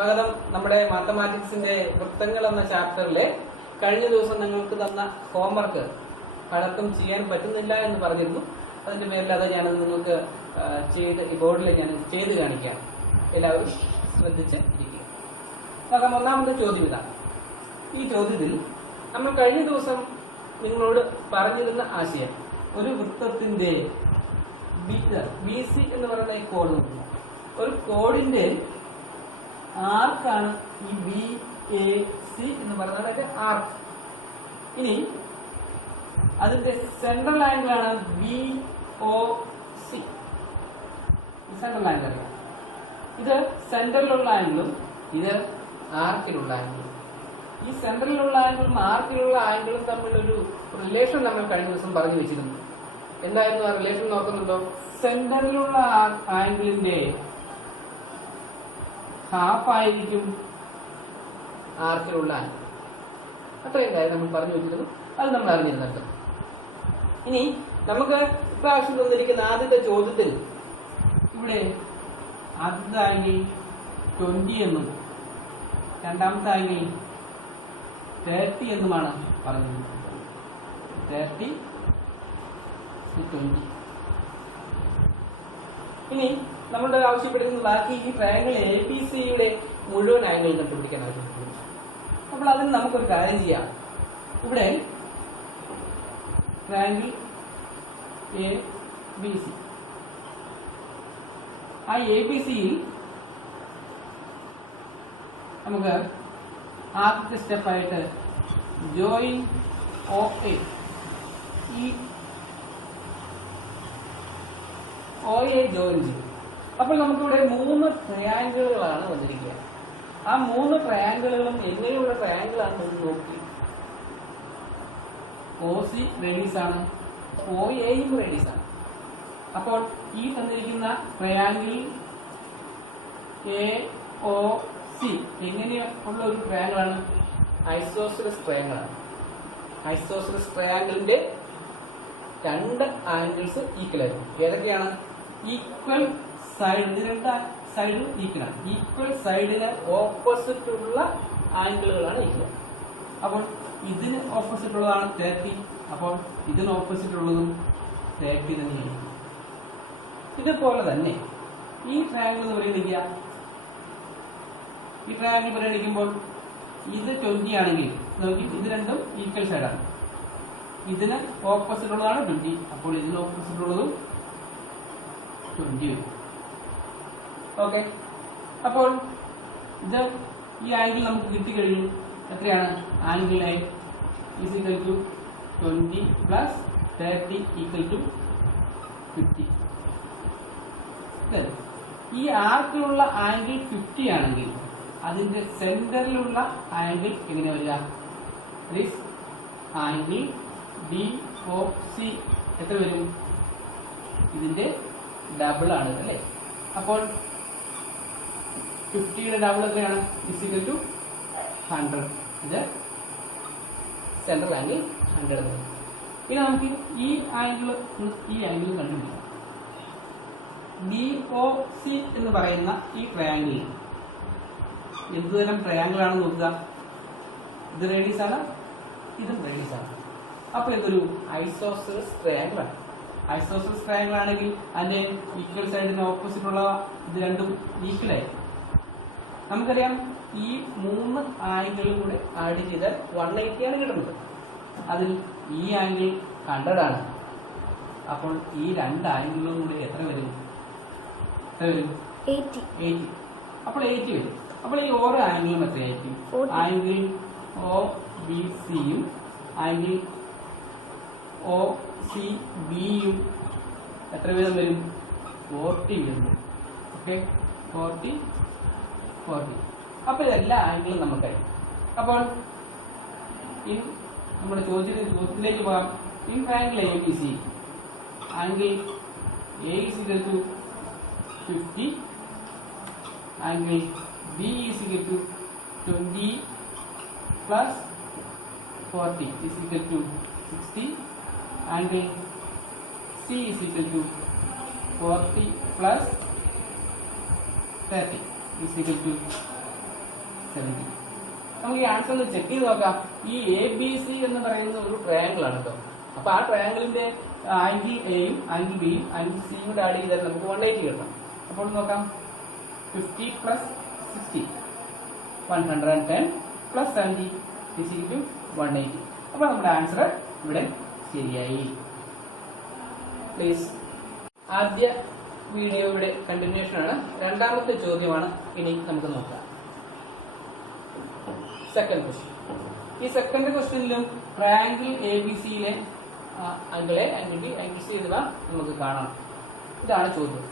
സ്വാഗതം. നമ്മുടെ മാത്തമാറ്റിക്സിന്റെ വൃത്തങ്ങൾ എന്ന ചാപ്റ്ററിലെ കഴിഞ്ഞ ദിവസം നിങ്ങൾക്ക് തന്ന ഹോംവർക്ക് പലർക്കും ചെയ്യാൻ പറ്റുന്നില്ല എന്ന് പറഞ്ഞിരുന്നു. അതിന്റെ പേരിൽ അത് ഞാനത് നിങ്ങൾക്ക് ചെയ്ത് ഈ ബോർഡിൽ ഞാൻ ചെയ്ത് കാണിക്കാം. എല്ലാവരും ശ്രദ്ധിച്ച് ഇരിക്കുക. നോക്കാം, ഒന്നാമത്തെ ചോദ്യം ഇതാണ്. ഈ ചോദ്യത്തിൽ നമ്മൾ കഴിഞ്ഞ ദിവസം നിങ്ങളോട് പറഞ്ഞിരുന്ന ആശയം, ഒരു വൃത്തത്തിന്റെ BC എന്ന് പറയുന്ന ഈ കോഡ് നോക്കുക. ഒരു കോഡിന്റെ ആർക്കാണ് ഈ BAC എന്ന് പറയുന്നത് ആർക്ക്. ഇനി അതിന്റെ സെൻട്രൽ ആംഗിൾ ആണ് BOC. സെൻട്രൽ ആംഗിൾ അറിയാം. ഇത് സെന്ററിലുള്ള ആംഗിളും ഇത് ആർക്കിലുള്ള ആംഗിളും. ഈ സെന്ററിലുള്ള ആംഗിളും ആർക്കിലുള്ള ആംഗിളും തമ്മിലൊരു റിലേഷൻ നമ്മൾ കഴിഞ്ഞ ദിവസം പറഞ്ഞു വെച്ചിരുന്നു. എന്തായിരുന്നു ആ റിലേഷൻ നോക്കുന്നുണ്ടോ? സെന്ററിലുള്ള ആംഗിളിന്റെ ഹാഫ് ആയിരിക്കും ആർക്കിലുള്ള ആംഗിൾ. അത്രയും കാര്യം നമ്മൾ പറഞ്ഞു വെച്ചിരുന്നു. അത് നമ്മൾ അറിഞ്ഞിരുന്നത്. ഇനി നമുക്ക് ഇപ്രാവശ്യം തന്നിരിക്കുന്ന ആദ്യത്തെ ചോദ്യത്തിൽ ഇവിടെ ആദ്യത്തെ ആംഗിൾ 20 എന്നും രണ്ടാമത്തെ ആംഗിൾ 30 എന്നുമാണ് പറഞ്ഞത്. 30 to 20. ഇനി നമ്മുടെ ആവശ്യപ്പെടുന്ന ബാക്കി ഈ ട്രയാങ്കിൾ ABCയുടെ മുഴുവൻ ആംഗിൾ കണ്ടുപിടിക്കാൻ ആവശ്യപ്പെടുന്നു. അപ്പോൾ അതിന് നമുക്കൊരു കാര്യം ചെയ്യാം. ഇവിടെ ട്രയാങ്കിൾ ABC, ആ ABCയിൽ നമുക്ക് ആദ്യത്തെ സ്റ്റെപ്പായിട്ട് ജോയിൻ OA, ഈ OA ജോയിൻ ചെയ്യും. അപ്പോൾ നമുക്കിവിടെ 3 ട്രയാങ്കിളുകളാണ് വന്നിരിക്കുക. ആ 3 ട്രയാങ്കിളുകളും എങ്ങനെയുള്ള ട്രയാങ്കിളാണ് നോക്കി. OC റേഡിയസ് ആണ്, OAയും റേഡിയസ് ആണ്. അപ്പോൾ ഈ തന്നിരിക്കുന്ന ട്രയാങ്കിൾ AOC എങ്ങനെയുള്ള ഒരു ട്രയാങ്കിളാണ്? ഐസോസെലസ് ട്രയാങ്കിൾ ആണ്. ഐസോസെലസ് ട്രയാങ്കിളിന്റെ 2 ആംഗിൾസ് ഈക്വൽ ആയിരിക്കും. ഏതൊക്കെയാണ്? ഈക്വൽ സൈഡ്, ഇത് 2 സൈഡും ഈക്വൽ ആണ്. ഈക്വൽ സൈഡിന് ഓപ്പോസിറ്റ് ഉള്ള ആംഗിളുകളാണ് ഈക്വൽ. അപ്പോൾ ഇതിന് ഓപ്പോസിറ്റ് ഉള്ളതാണ് 30. അപ്പോൾ ഇതിന് ഓപ്പോസിറ്റ് ഉള്ളതും 30 തന്നെയാണ്. ഇതുപോലെ തന്നെ ഈ ട്രയാങ്കിൾ എന്ന് പറയുന്നത്, ഈ ട്രയാങ്കിൾ പരിഗണിക്കുമ്പോൾ ഇത് 20 ആണെങ്കിൽ നോക്കി, ഇത് രണ്ടും ഈക്വൽ സൈഡാണ്. ഇതിന് ഓപ്പോസിറ്റ് ഉള്ളതാണ് 20. അപ്പോൾ ഇതിന് ഓപ്പോസിറ്റ് ഉള്ളതും 20 വരും. ഓക്കെ, അപ്പോൾ ഇത് ഈ ആംഗിൾ നമുക്ക് കിട്ടിക്കഴിഞ്ഞു. എത്രയാണ്? Angle A is equal to 20 plus 30 equal to 50. ഈ ആർക്കിലുള്ള ആംഗിൾ 50 ആണെങ്കിൽ അതിന്റെ സെന്ററിലുള്ള ആംഗിൾ എങ്ങനെ വരിക? ആംഗിൾ BOC എത്ര വരും? ഇതിന്റെ ഡബിൾ ആണ് അല്ലേ? അപ്പോൾ 50യുടെ ഡബിൾ എത്രയാണ്? Is equal to 100. ഇത് സെൻട്രൽ ആംഗിൾ 100. ഇനി നമുക്ക് ഈ ആംഗിൾ കണ്ടുപിടിക്കാം. BOC എന്ന് പറയുന്ന ഈ ട്രയാംഗിൾ എന്തുതരം ട്രയാംഗിൾ ആണെന്ന് നോക്കുക. ഇത് റേഡിയസ് ആണ്, ഇതും റേഡിയസ് ആണ്. അപ്പോൾ ഇതൊരു ഐസോസെലസ് ട്രയാംഗിൾ ആണ്. ഐസോസെലസ് ട്രയാംഗിൾ ആണെങ്കിൽ അതിന്റെ ഈക്വൽ സൈഡിന് ഓപ്പോസിറ്റ് ഉള്ള ഇത് രണ്ടും ഈക്വൽ ആയി. നമുക്കറിയാം ഈ 3 ആംഗിളും കൂടെ ആഡ് ചെയ്ത് 180 ആണ് കിട്ടുന്നത്. അതിൽ ഈ ആംഗിൾ 100 ആണ്. അപ്പോൾ ഈ 2 ആംഗിളും കൂടെ എത്ര വരും? 80. അപ്പോൾ 80 വരും. അപ്പോൾ ഈ ഓരോ ആംഗിളും എത്രയായിരിക്കും? ആംഗിൾ OBCയും ആംഗിൾ OCBയും എത്ര വീതം വരും? 40 വീതം. ഓക്കെ, 40. അപ്പോൾ ഇതെല്ലാ ആംഗിളും നമുക്കായി. അപ്പോൾ നമ്മുടെ ചോദ്യത്തിലേക്ക് പോകാം. In triangle ABC, angle A is equal to 50, angle B is equal to 20 plus 40 is equal to 60, angle C is equal to 40 plus 30 is equal to 70. നമുക്ക് ഈ ആൻസർ ഒന്ന് ചെക്ക് ചെയ്ത് നോക്കാം. ഈ ABC എന്ന് പറയുന്ന ഒരു ട്രയാങ്കിൾ ആണ് കേട്ടോ. അപ്പൊ ആ ട്രയാങ്കിളിന്റെ ആംഗിൾ എയും ആംഗിൾ ബിയും ആംഗിൾ സിയും കൂടെ ആഡ് ചെയ്താൽ നമുക്ക് 180 കിട്ടണം. അപ്പോൾ നോക്കാം, 50 പ്ലസ് 60 110 പ്ലസ് 70 180. അപ്പൊ നമ്മുടെ ആൻസർ ഇവിടെ ശരിയായി. പ്ലീസ്, ആദ്യ വീഡിയോയുടെ കണ്ടിന്യൂഷൻ ആണ്. രണ്ടാമത്തെ ചോദ്യമാണ് ഇനി നമുക്ക് നോക്കാം. Second question. ഈ സെക്കൻഡ് ക്വസ്റ്റ്യനിലും ട്രയാങ്കിൾ ABC-യിലെ angle A, angle B, angle C എന്നിവ നമുക്ക് കാണാം. ഇതാണ് ചോദ്യം.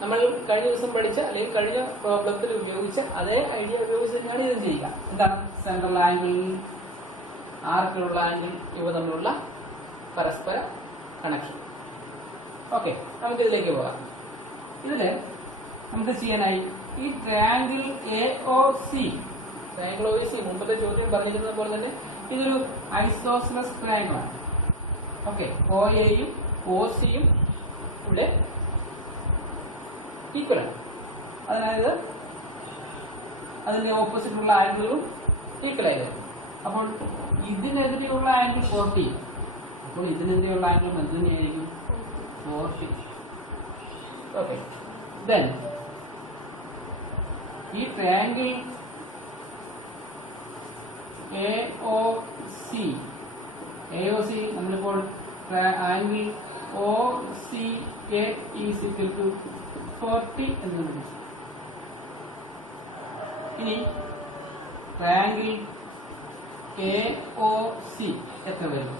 നമ്മൾ കഴിഞ്ഞ ദിവസം പഠിച്ച അല്ലെങ്കിൽ കഴിഞ്ഞ പ്രോബ്ലത്തിൽ ഉപയോഗിച്ച അതേ ഐഡിയ ഉപയോഗിച്ച് തന്നെയാണ് ഇതും ചെയ്യുക. എന്താണ്? സെൻട്രൽ ആംഗിൾ, ആർക്കിലുള്ള ആംഗിൾ ഇവ തമ്മിലുള്ള പരസ്പര കണക്ഷൻ. ഓക്കെ, നമുക്ക് ഇതിലേക്ക് പോകാം. ഇതില് നമുക്ക് ചെയ്യാനായി ഈ ട്രയാങ്കിൾ AOC, ട്രയാങ്കിൾ OC മുമ്പത്തെ ചോദ്യം പറഞ്ഞിരുന്നത് പോലെ തന്നെ ഇതൊരു ഐസോസെലസ് ട്രയാങ്കിൾ ആണ്. ഓക്കെ, OAയും OCയും ഇവിടെ ഈക്വൽ ആണ്. അതായത് അതിന്റെ ഓപ്പോസിറ്റ് ഉള്ള ആംഗിളും ഈക്വൽ ആയിരുന്നു. അപ്പോൾ ഇതിനെതിരെയുള്ള ആംഗിൾ 40. അപ്പോൾ ഇതിനെതിരെയുള്ള ആംഗിൾ എന്ത് തന്നെയായിരിക്കും? 40. ഓക്കെ, ദെൻ ഈ ട്രയാങ്കിൾ AOC നമ്മളിപ്പോൾ angle OCA is equal to 40 എന്ന് വിളിച്ചു. ഇനി ട്രയാങ്കിൾ AOC എത്ര വരും?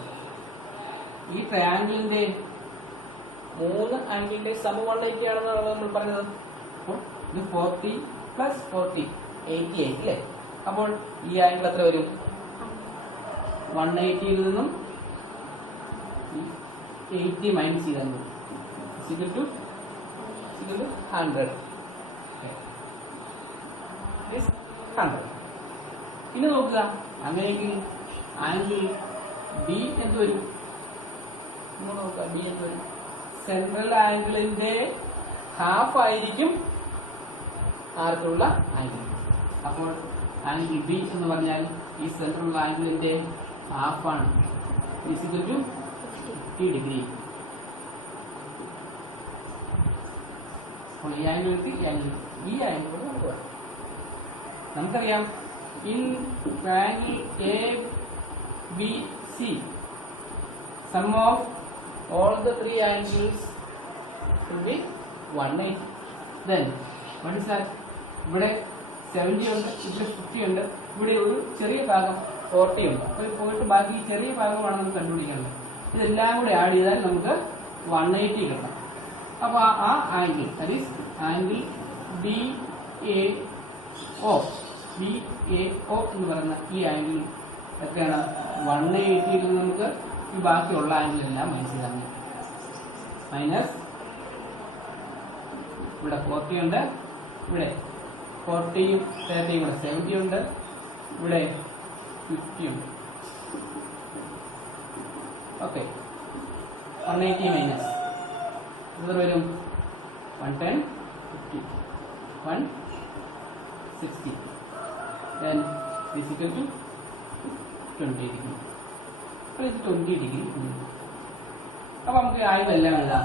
ഈ ട്രയാങ്കിളിന്റെ 3 ആംഗിളിന്റെ സമ 180 ആണെന്നാണ് നമ്മൾ പറഞ്ഞത്. അപ്പോൾ ഇത് 40 പ്ലസ് 40 88 അല്ലേ? അപ്പോൾ ഈ ആംഗിൾ എത്ര വരും? 180യിൽ നിന്നും 80 മൈനസ് ചെയ്താൽ മതി. 100. ഇനി നോക്കുക, അങ്ങനെയെങ്കിൽ ആംഗിൾ ബി എന്ത് വരും? നോക്കുക, ബി എന്ത് വരും? സെൻട്രൽ ആംഗിളിന്റെ ഹാഫ് ആയിരിക്കും ആർക്കുള്ള ആംഗിൾ. അപ്പോൾ ആംഗിൾ ബി എന്ന് പറഞ്ഞാൽ ഈ സെൻട്രൽ ആംഗിളിന്റെ ഹാഫ് ആണ്. Is equal to 50 degree. അപ്പോൾ ഈ ആംഗിൾ ഈ ആംഗിൾ നമുക്കറിയാം. In triangle ABC, sum of all the 3 angles will be 180. Then what is that? ഇവിടെ 70 ഉണ്ട്, ഇവിടെ 50 ഉണ്ട്, ഇവിടെ ഒരു ചെറിയ ഭാഗം 40 ഉണ്ട്. അപ്പോൾ പോയിട്ട് ബാക്കി ചെറിയ ഭാഗമാണ് നമുക്ക് കണ്ടുപിടിക്കേണ്ടത്. ഇതെല്ലാം കൂടി ആഡ് ചെയ്താൽ നമുക്ക് 180 കിട്ടാം. അപ്പോൾ ആ angle, that is angle BAO എന്ന് പറയുന്ന ഈ ആംഗിൾ എത്രയാണ്? 180യിൽ നിന്ന് നമുക്ക് ഈ ബാക്കിയുള്ള ആംഗിൾ എല്ലാം മൈനസ് ചെയ്താൽ മതി. മൈനസ് ഇവിടെ 40 ഉണ്ട്, ഇവിടെ 40യും 30യും ഇവിടെ 70 ഉണ്ട്, ഇവിടെ 50 ഉണ്ട്. ഓക്കെ, 180 മൈനസ് ഇത് വരും 110, 50, 160. Then is equal to 20 degree. അപ്പോൾ ഇത് 20 ഡിഗ്രി. അപ്പോൾ നമുക്ക് ആംഗിൾ എല്ലാം എഴുതാം.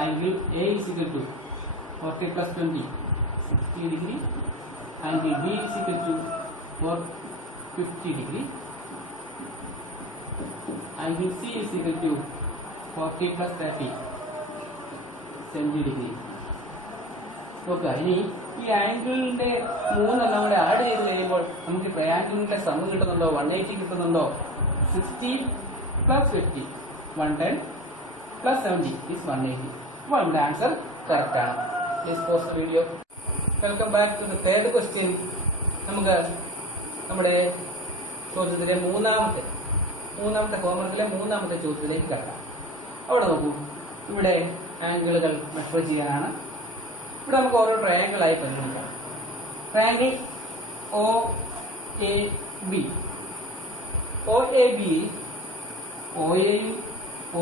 Angle A is equal to 40 plus 20, 60 degree. Angle B is equal to 50 degree. Angle C is equal to 40 plus 30, 70 degree. നോക്കുക, ഇനി ഈ ആംഗിളിന്റെ 3 എല്ലാം കൂടെ ആഡ് ചെയ്ത് കഴിയുമ്പോൾ നമുക്ക് ട്രയാംഗിളിന്റെ സം കിട്ടുന്നുണ്ടോ? 180 കിട്ടുന്നുണ്ടോ? 60 plus 50, 110 plus 70 is 180. അപ്പോൾ നമ്മുടെ ആൻസർ കറക്റ്റ് ആണ്. Please pause the video. Welcome back to the third question. നമുക്ക് നമ്മുടെ ചോദ്യത്തിലെ മൂന്നാമത്തെ ഹോംവർക്കിലെ മൂന്നാമത്തെ ചോദ്യത്തിലേക്ക് കിടക്കാം. അവിടെ നോക്കൂ, ഇവിടെ ആംഗിളുകൾ മെഷർ ചെയ്യാനാണ്. ഇവിടെ നമുക്ക് ഓരോ ട്രയാംഗിൾ ആയി പരിഗണിക്കാം. Triangle OAB. OAB OAയും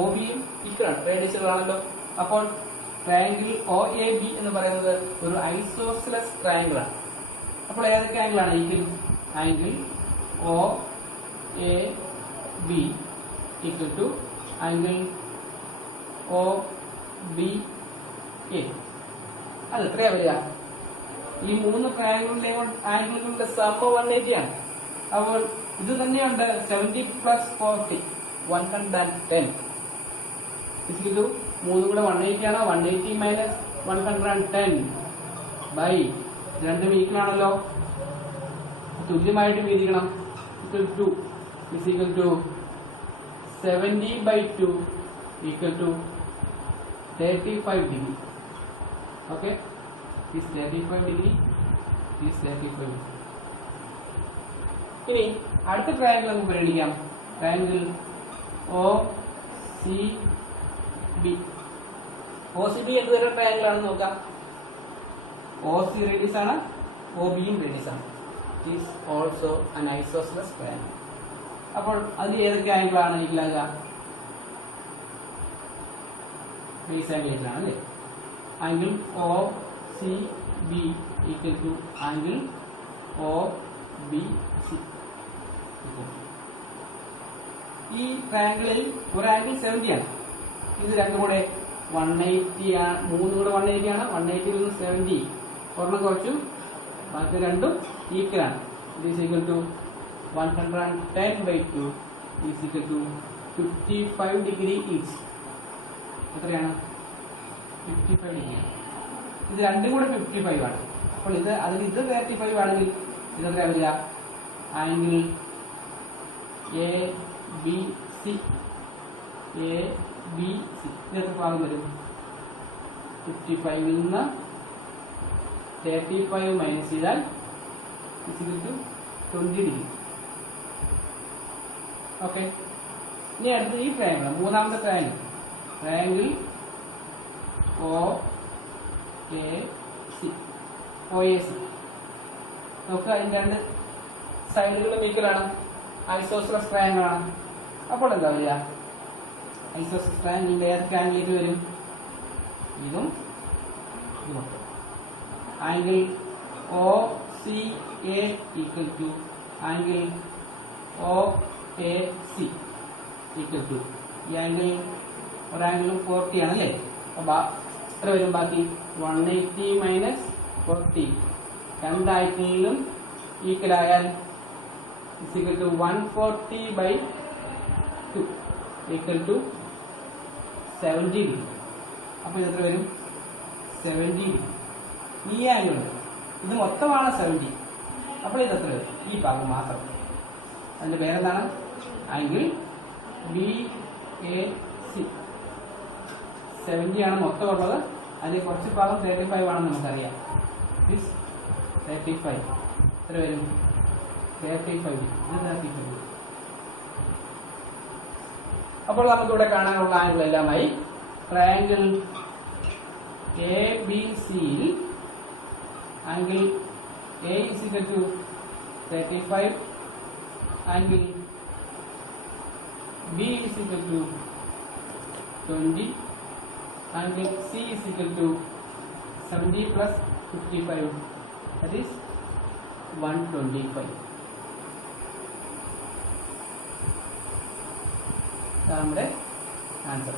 OBയും ഈക്വലാണ്, റേഡിയസുകളാണല്ലോ. അപ്പോൾ ട്രയാംഗിൾ OAB എന്ന് പറയുന്നത് ഒരു ഐസോസെലസ് ട്രയാംഗിൾ ആണ്. അപ്പോൾ ഏതൊക്കെ ആംഗിളാണ് equal? Angle O A B equal to angle O B A. അത് എത്രയാ വരിക? ഈ 3 ട്രയാങ്കിളിന്റെയും ആംഗിളുകളുടെ സം 180 ആണ്. അപ്പോൾ ഇത് തന്നെയുണ്ട് 70 പ്ലസ് 40 110 ഇത് 3 കൂടെ 180 ആണ്. 180 മൈനസ് 110 ബൈ രണ്ടും ഈക്വൽ ആണല്ലോ, തുല്യമായിട്ട് വീതിക്കണം. Equal to is equal to 70 by 2 equal to 35 degree. Okay, is 35 degree, is 35. ഇനി അടുത്ത ട്രയാങ്കിൾ നമുക്ക് പരിഗണിക്കാം. Triangle O C B. O C B എന്തൊരു ട്രയാങ്കിൾ ആണെന്ന് നോക്കാം. ഒ സി റേഡിയസ് ആണ്, ഒ ബിയും റേഡിയസ് ആണ്. It is also an isosceles triangle. അപ്പോൾ അതിൽ ഏതൊക്കെ ആംഗിളാണ് ഈക്വലാകുക? ബേസ് ആംഗിൾ ഈക്വലാണ് അല്ലേ? Angle O C B equal to angle O B C. ഈ ട്രയാങ്കിളിൽ ഒരു ആംഗിൾ 70 ആണ്. ഇത് രണ്ടും കൂടെ 180 ആണ്. 3 കൂടെ 180 ആണ്. 180 നിന്ന് 70 ഒരെണ്ണം കുറച്ചു, ബാക്കി രണ്ടും ഈക്വൽ ആണ്. ഇത് is equal to 110 by 2 is equal to 55 degree each. എത്രയാണ്? 55 ഡിഗ്രി. ഇത് രണ്ടും കൂടെ 55 ആണ്. അപ്പോൾ ഇത് 35 ആണെങ്കിൽ ഇത് എത്ര വരിക? Angle A B C. A B C ഇതെത്ര ഭാഗം വരും? 55 നിന്ന് 35 മൈനസ് ചെയ്താൽ 20 ഡിഗ്രി. ഓക്കെ, ഇനി അടുത്ത് ഈ ട്രയാങ്കിൾ, മൂന്നാമത്തെ triangle, triangle O A C. O A C നോക്കുക, അതിന് രണ്ട് സൈഡുകളും ഈക്വലാണ്, ഐസോസെലസ് ട്രയാങ്കിൾ ആണ്. അപ്പോൾ എന്താ വരിക? ഐസോസെലസ് ട്രയാങ്കിളിന്റെ ഏതൊക്കെ ആംഗിളിലേക്ക് വരും? ഇതും ഇതും. Angle O C A equal to angle O A C equal to, ഈ ആംഗിൾ ഒരു ആംഗിളും 40 ആണല്ലേ? അപ്പൊ എത്ര വരും ബാക്കി? 180 മൈനസ് 40. രണ്ട് ആംഗിളിലും ഈക്വൽ ആയാൽ is equal to 140 by 2 equal to 70 degree. അപ്പോൾ ഇത് എത്ര വരും? 70 degree. ഈ ആംഗിൾ ഇത് മൊത്തമാണ് 70. അപ്പോൾ ഇത് എത്ര വരും? ഈ ഭാഗം മാത്രം. അതിന്റെ പേരെന്താണ്? Angle B A C. 70 ആണ് മൊത്തം ഉള്ളത്. അതിൽ കുറച്ച് ഭാഗം 35 ആണെന്ന് നമുക്കറിയാം. 35 എത്ര വരും? 35. അപ്പോൾ നമുക്കിവിടെ കാണാനുള്ള ആംഗിൾ എല്ലാമായി. ട്രയാങ്കിൾ എ ബി സിയിൽ angle A is equal to 35, angle B is equal to 20, angle C is equal to 70 plus 55, that is 125. നമ്മുടെ ആൻസർ.